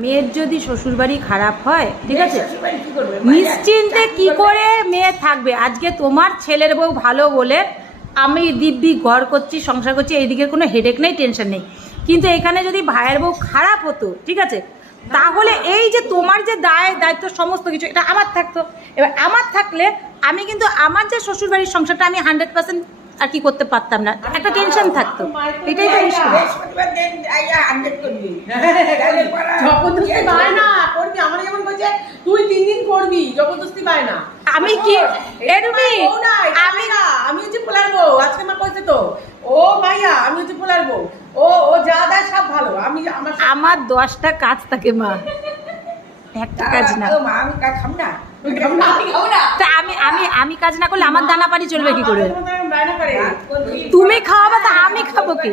মেয়ের যদি শ্বশুরবাড়ি খারাপ হয়, ঠিক আছে, নিশ্চিন্তে কি করে মেয়ে থাকবে? আজকে তোমার ছেলের বউ ভালো বলে আমি দিব্যি ঘর করছি, সংসার করছি, এইদিকে কোনো হেডেক নেই, টেনশন নেই। কিন্তু এখানে যদি ভাইয়ের বউ খারাপ হতো, ঠিক আছে, তাহলে এই যে তোমার যে দায়িত্ব সমস্ত কিছু এটা আমার থাকতো। এবার আমার থাকলে আমি কিন্তু আমার যে শ্বশুরবাড়ির সংসারটা আমি 100% আর কি করতে পারতাম না, একটা টেনশন থাকতো। এটাই তো মুশকিল। তুই 3 দিন করবি, জবরদস্তি পায় না। আমি কি আমি হচ্ছে পোলার বউ, আজকে আমার কইছে তো ও ভাইয়া আমি হচ্ছে পোলার বউ, ও ও যা দেয় সব ভালো। আমি আমার 10টা কাজ থাকে মা, একটা কাজ না। আমি কাজ খাম না, তা আমি কাজ না করলে আমার দানা পানি চলবে কি করে? তুমি খাওয়াবে তা আমি খাবো কি?